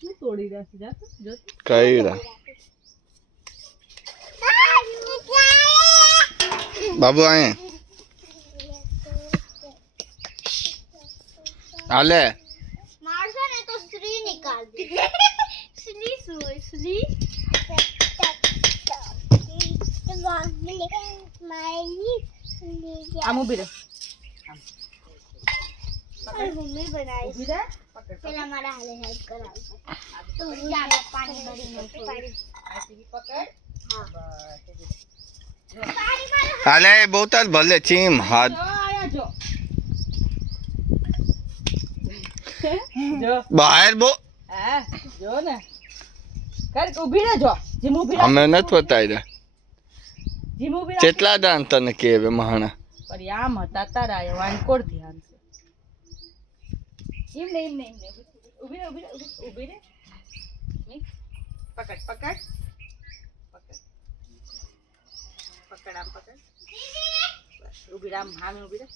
શું તોડી રહ્યા છે જા જો કઈ બાબુ આય હાલે मारसा ने तो श्री निकाल दी श्री सुई श्री આમ ઊભી રહે मम्मी बनाई ઊભી રહે पहला हमारा हाले हेल्प करा तो ज्यादा पानी भरी नहीं पानी પકડ हां હાલે બોતલ ભલે ચીમ હાથ જો આયા જો જો બહાર બો હા જો ને કર ઊભી રહે જો જીમ ઊભી રહે અમે નથી બતાવ્યા જીમ ઊભી રહે કેટલા દાન તને કેવે મહાણા પણ આમ હતા તારા એ વાનકોડ ધ્યાન છે એમ નહીં ઊભી રહે ઊભી રહે પકડ પકડ પકડ આમ પકડ ઊભી રામ હામે ઊભી રહે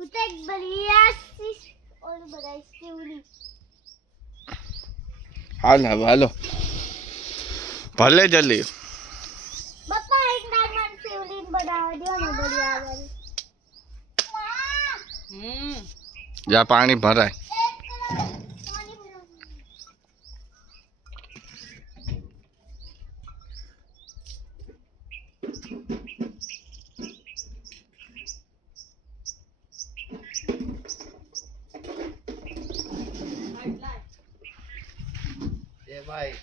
उते एक बढ़िया सी और बनाई शिवलिंग હાલ હવે હાલો ભલે જલ્દી पापा एक डायमंड शिवलिंग बना दियो ना बढ़िया वाली જા પાણી ભરાય पानी भरो એ ભાઈ